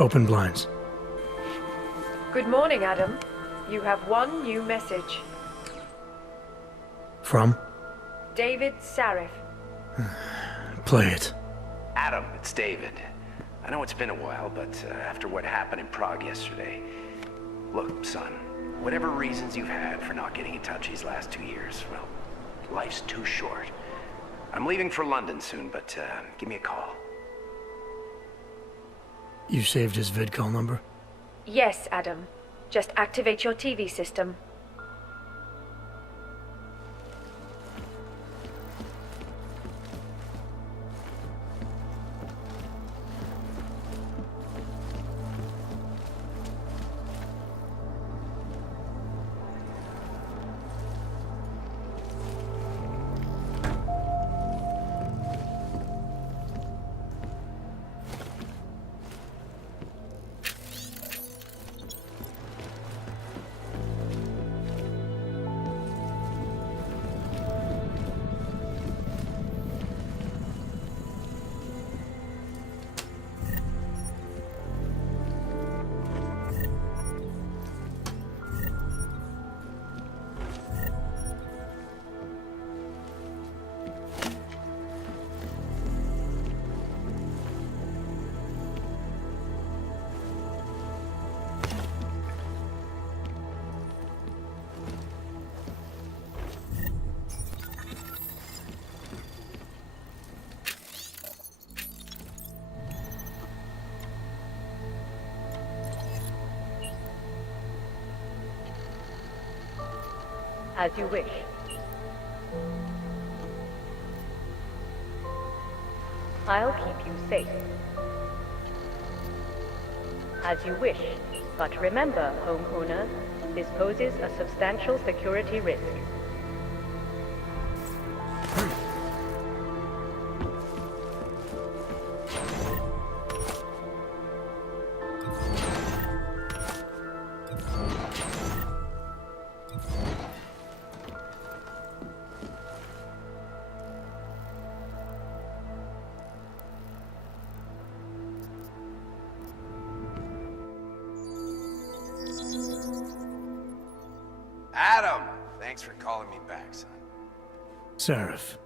Open blinds. Good morning, Adam. You have one new message. From? David Sarif. Play it. Adam, it's David. I know it's been a while, but after what happened in Prague yesterday... Look, son, whatever reasons you've had for not getting in touch these last 2 years, well, life's too short. I'm leaving for London soon, but give me a call. You saved his vidcall number? Yes, Adam. Just activate your TV system. As you wish. I'll keep you safe. As you wish. But remember, homeowner, this poses a substantial security risk. Adam! Thanks for calling me back, son. Sarif.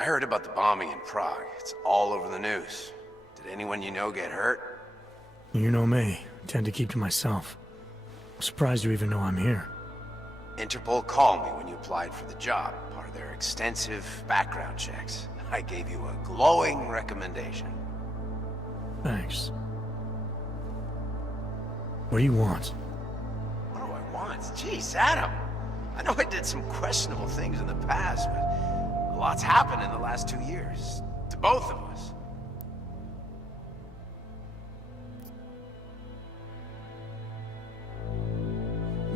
I heard about the bombing in Prague. It's all over the news. Did anyone you know get hurt? You know me. I tend to keep to myself. I'm surprised you even know I'm here. Interpol called me when you applied for the job, part of their extensive background checks. I gave you a glowing recommendation. Thanks. What do you want? What do I want? Jeez, Adam. I know I did some questionable things in the past, but a lot's happened in the last 2 years. To both of us.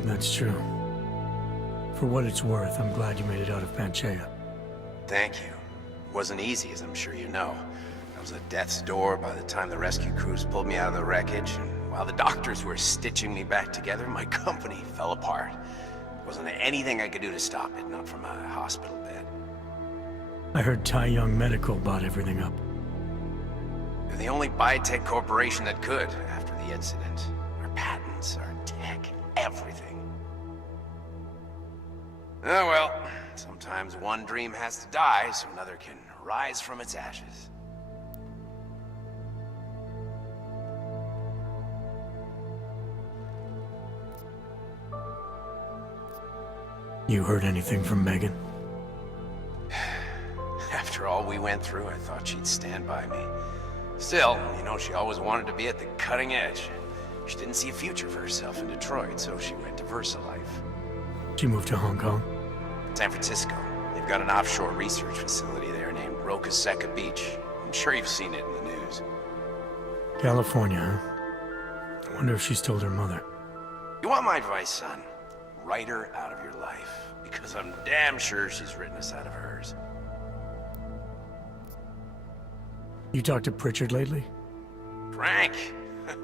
That's true. For what it's worth, I'm glad you made it out of Panchea. Thank you. It wasn't easy, as I'm sure you know. I was at death's door by the time the rescue crews pulled me out of the wreckage, and while the doctors were stitching me back together, my company fell apart. There wasn't anything I could do to stop it, not from a hospital bed. I heard Tai Young Medical bought everything up. They're the only biotech corporation that could, after the incident. Our patents, our tech, everything. Oh well, sometimes one dream has to die so another can rise from its ashes. You heard anything from Megan? After all we went through, I thought she'd stand by me. Still, you know, she always wanted to be at the cutting edge. She didn't see a future for herself in Detroit, so she went to VersaLife. She moved to Hong Kong? San Francisco. They've got an offshore research facility there named Rocaseca Beach. I'm sure you've seen it in the news. California, huh? I wonder if she's told her mother. You want my advice, son? Write her out of your life. Because I'm damn sure she's written us out of hers. You talked to Pritchard lately? Frank! Out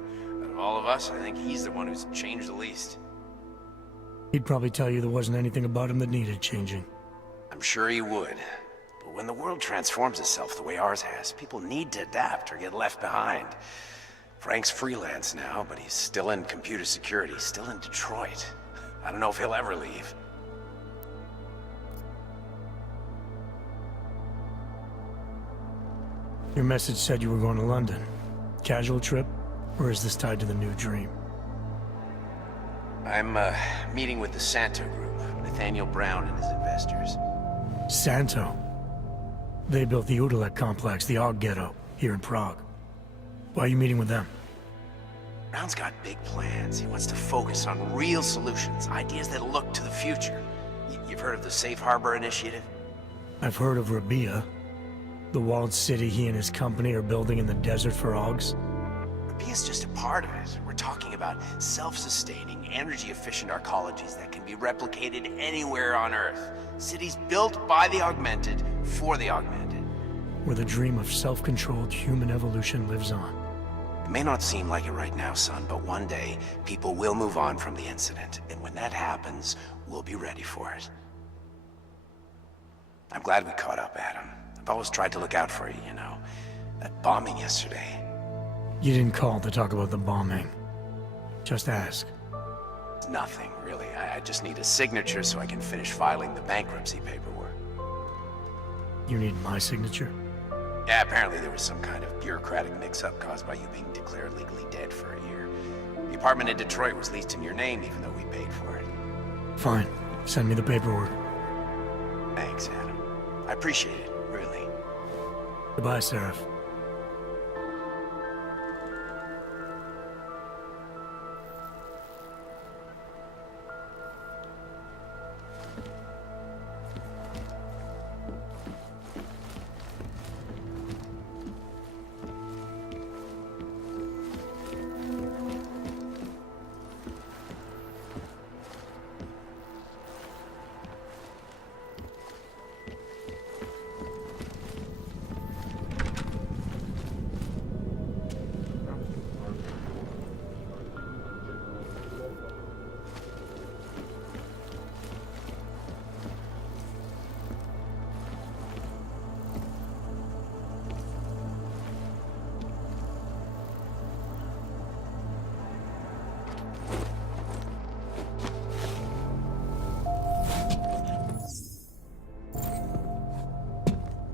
of all of us, I think he's the one who's changed the least. He'd probably tell you there wasn't anything about him that needed changing. I'm sure he would. But when the world transforms itself the way ours has, people need to adapt or get left behind. Frank's freelance now, but he's still in computer security, still in Detroit. I don't know if he'll ever leave. Your message said you were going to London. Casual trip? Or is this tied to the new dream? I'm, meeting with the Santo Group, Nathaniel Brown and his investors. Santo? They built the Udalek complex, the Og Ghetto, here in Prague. Why are you meeting with them? Brown's got big plans. He wants to focus on real solutions, ideas that look to the future. You've heard of the Safe Harbor Initiative? I've heard of Rabia, the walled city he and his company are building in the desert for Augs. Rabia's just a part of it. We're talking about self-sustaining, energy-efficient arcologies that can be replicated anywhere on Earth. Cities built by the augmented, for the augmented. Where the dream of self-controlled human evolution lives on. It may not seem like it right now, son, but one day, people will move on from the incident. And when that happens, we'll be ready for it. I'm glad we caught up, Adam. I've always tried to look out for you, you know. That bombing yesterday. You didn't call to talk about the bombing. Just ask. It's nothing, really. I just need a signature so I can finish filing the bankruptcy paperwork. You need my signature? Yeah, apparently there was some kind of bureaucratic mix-up caused by you being declared legally dead for a year. The apartment in Detroit was leased in your name, even though we paid for it. Fine. Send me the paperwork. Thanks, Adam. I appreciate it, really. Goodbye, Seraph.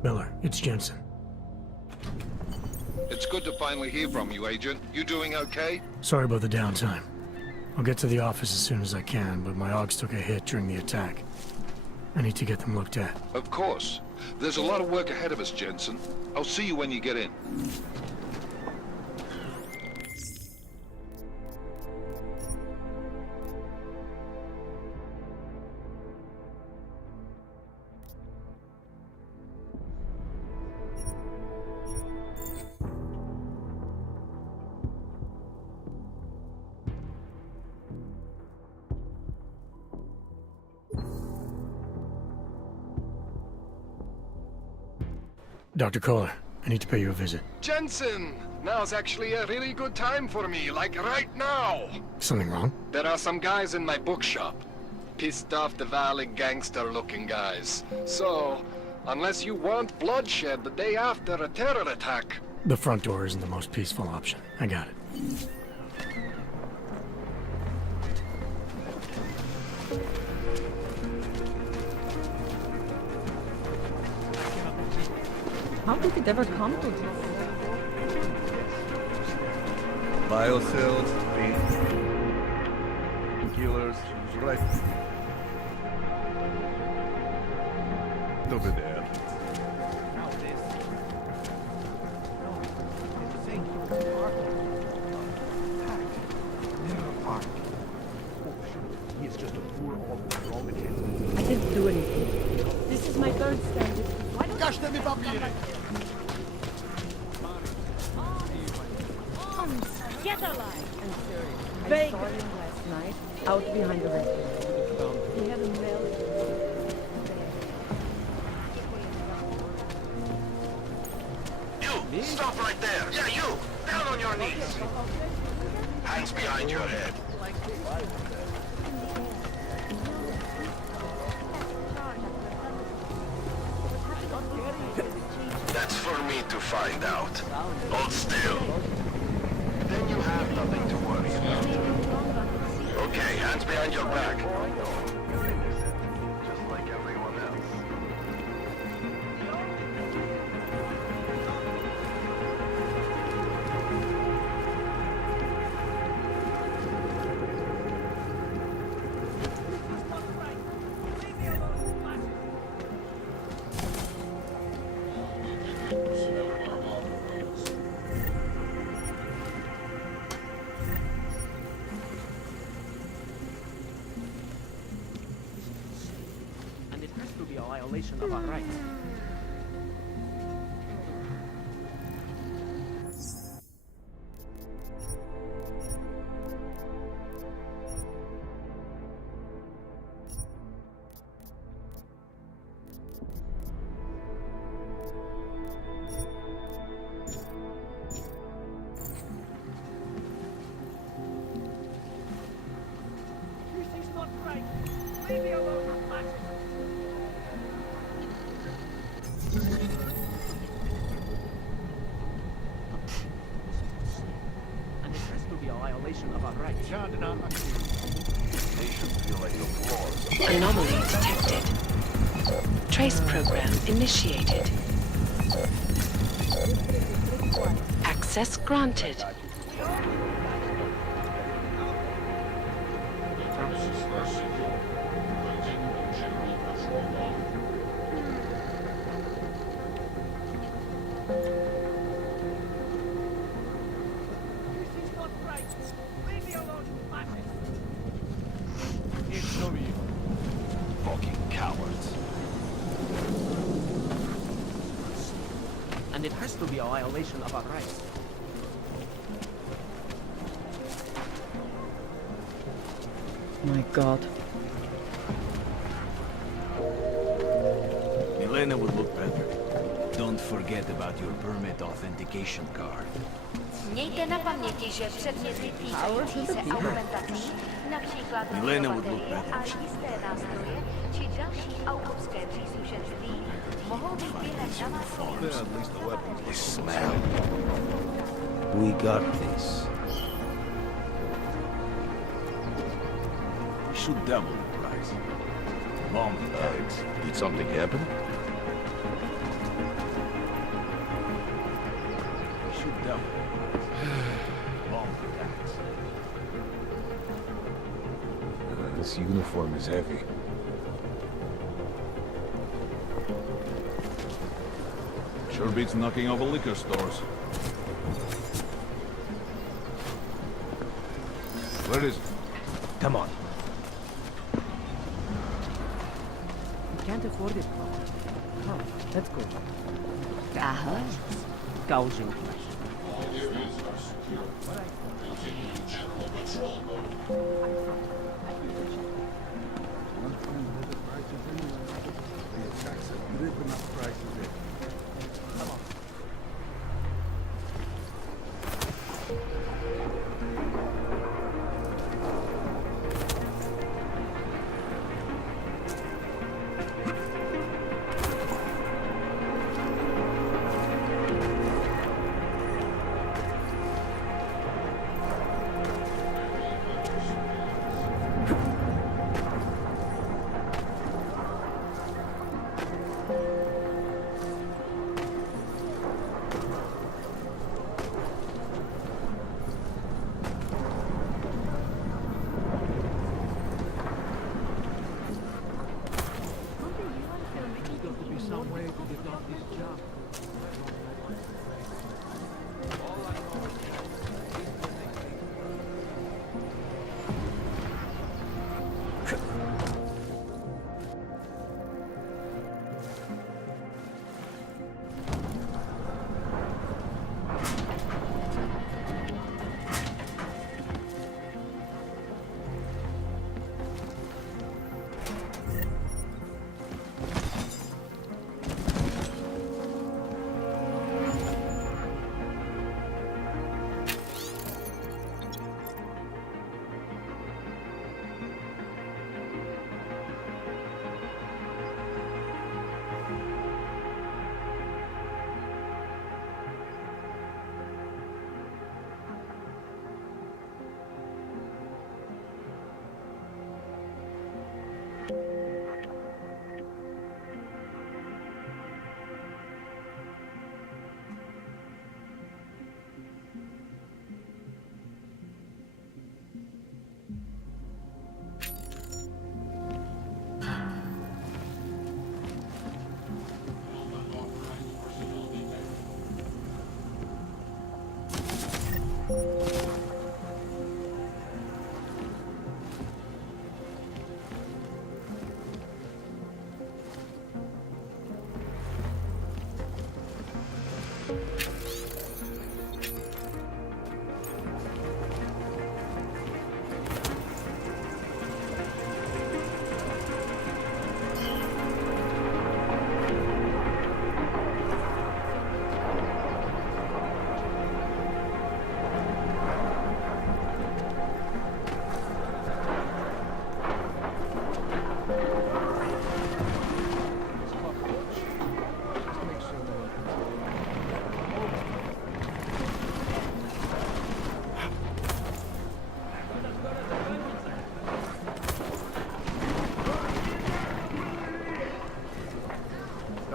Miller, it's Jensen. It's good to finally hear from you, Agent. You doing okay? Sorry about the downtime. I'll get to the office as soon as I can, but my Augs took a hit during the attack. I need to get them looked at. Of course. There's a lot of work ahead of us, Jensen. I'll see you when you get in. Dr. Kohler, I need to pay you a visit. Jensen! Now's actually a really good time for me, like right now! Something wrong? There are some guys in my bookshop. Pissed off the Valley gangster-looking guys. So, unless you want bloodshed the day after a terror attack... The front door isn't the most peaceful option. I got it. How did it ever come to this? Biocells, killers, right over there. I didn't do anything. This is my third stand. Why don't Pokażcie mi papiry! Get alive! I'm serious. I saw him last night out behind the restaurant. He had a mail. You! Stop right there! Yeah, you! Down on your knees! Hands behind your head. That's for me to find out. Hold still. Then you have nothing to worry about. Okay, hands behind your back. You're innocent, just like everyone else. And it has to be a violation of our rights. This is not right. Leave me alone, Master. And it has to be a violation of our rights. Anomaly detected. Trace program initiated. Access granted. This is not right. Leave me alone, Master. It's no you. Fucking cowards. And it has to be a violation of our rights. My God. Milena would look better. Don't forget about your permit authentication card. Mějte na paměti, že předměty týkající se augmentací, například Milena would baterie look a better. jisté nástroje, či další autorské příslušenství, mohou být během navázání At least the weapons. The smell. We got this. Should double the price. Bomb tags. Did something happen? Should double. Bomb tags. This uniform is heavy. Sure beats knocking over liquor stores. Where is it? Come on. We can't afford it. Come, let's go. Ahoj. Gouging. Dripping up prices.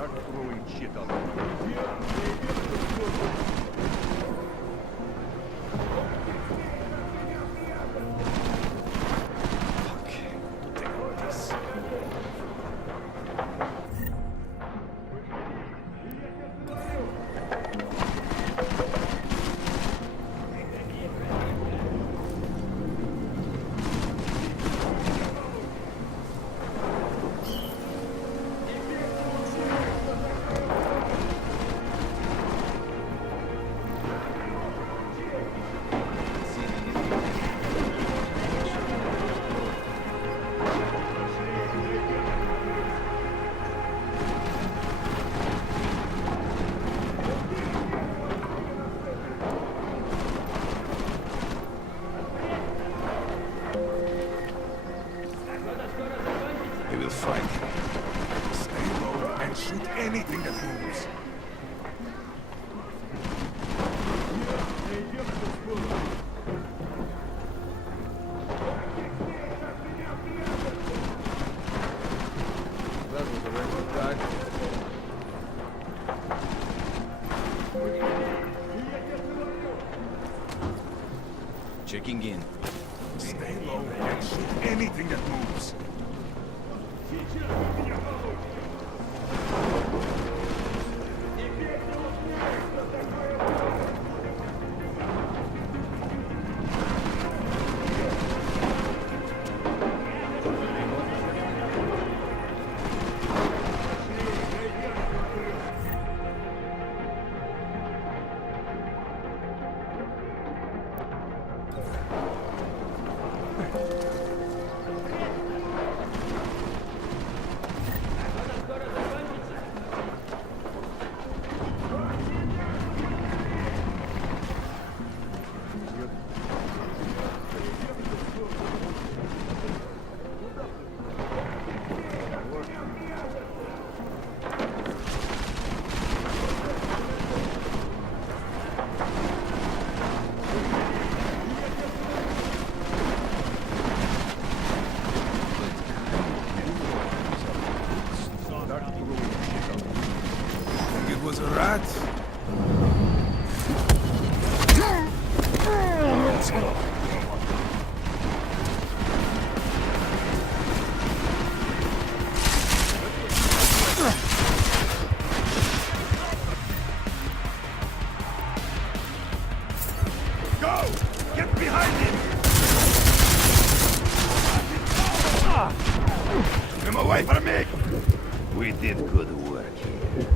Start throwing shit up. They will find him. Stay low and shoot anything that moves. That was a regular guy. Checking in. Stay low and shoot anything that moves. It was a rat. Let's go. Go! Get behind him! Keep him away from me! We did good work here.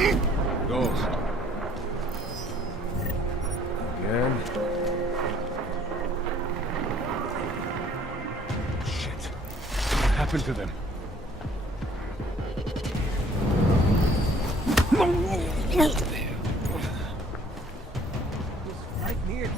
Goes. Again. Shit. What happened to them? Right near you.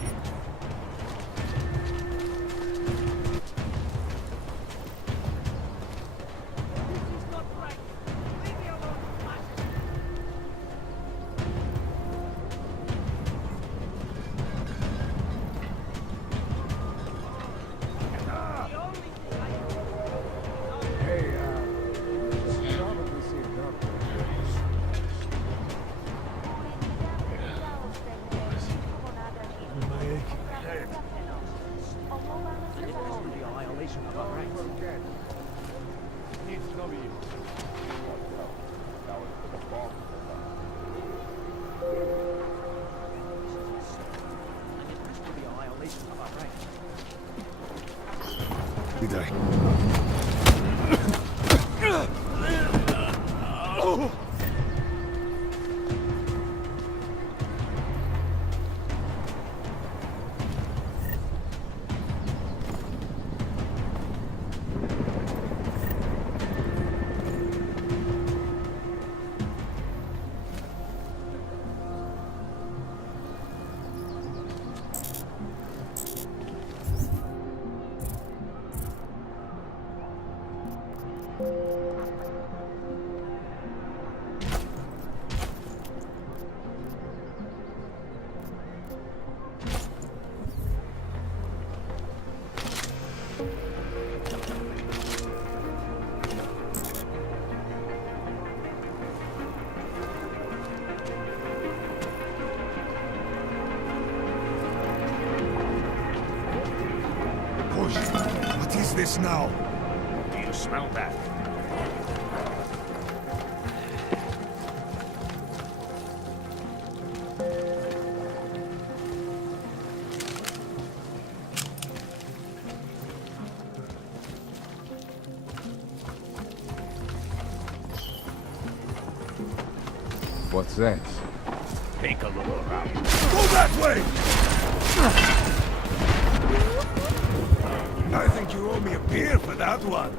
What is this now? Do you smell that? What's that? Take a look around. Go that way! I think you owe me a beer for that one.